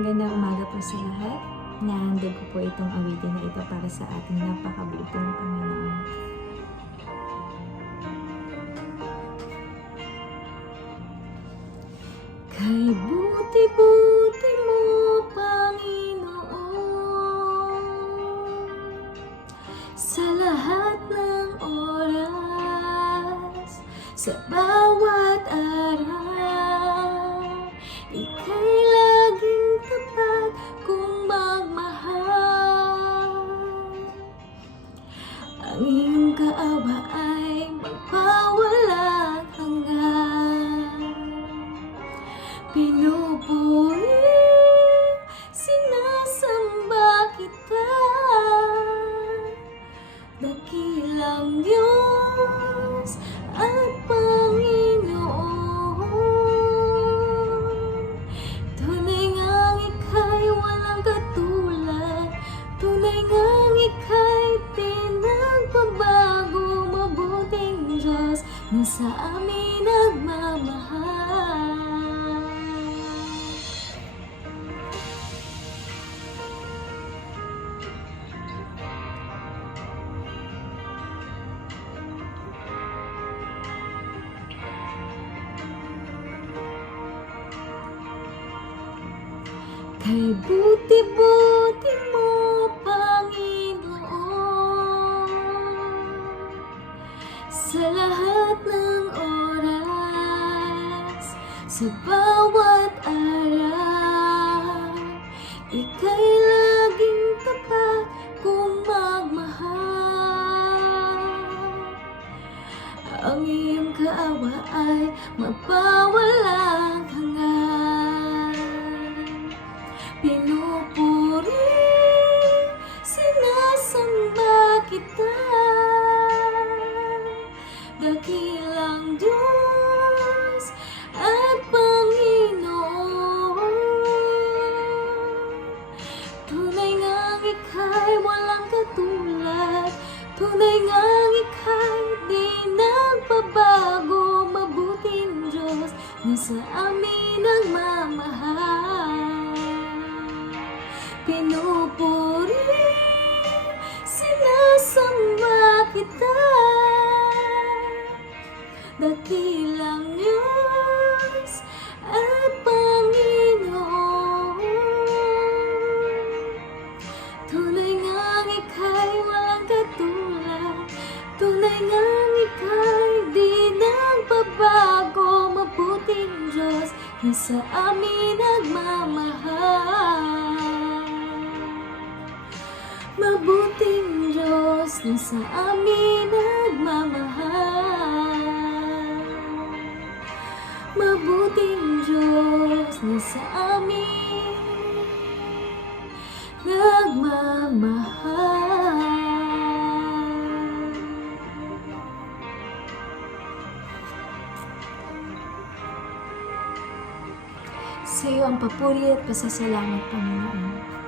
Magandang umaga po sa lahat. Nahandog ko po itong awitin na ito para sa ating napakabuting Panginoon. Kay buti-buti mo, Panginoon, sa lahat ng oras, sa bawat araw, ika'y laging tapat kung magmahal. Ang iyong kaawa ay magpawalang hanggan. Pinupuri, sinasamba kita, dakilang Diyos at Panginoon. Tunay ngang ika'y walang katulad, tunay ngang ika'y di nagbabago, mabuting Diyos na sa amin nagmamahal. Kay buti-buti mo, Panginoon, sa lahat ng oras, sa bawat araw, ika'y laging tapat kung magmahal. Ang iyong kaawa ay magpawalang hanggan. Pinupuri, sinasamba kita, dakilang Diyos at Panginoon. Tunay ngang ika'y walang katulad, tunay ngang ika'y di nagbabago, mabuting Diyos na sa amin nagmamahal. Pinupuri, sinasamba kita, dakilang Diyos at Panginoon. Tunay ngang ika'y walang katulad, tunay ngang ika'y di nagbabago, mabuting Diyos na sa amin nagmamahal. Mabuting Diyos na sa amin nagmamahal. Mabuting Diyos na sa amin nagmamahal. Sa iyo ang papuri at pasasalamat, Panginoon.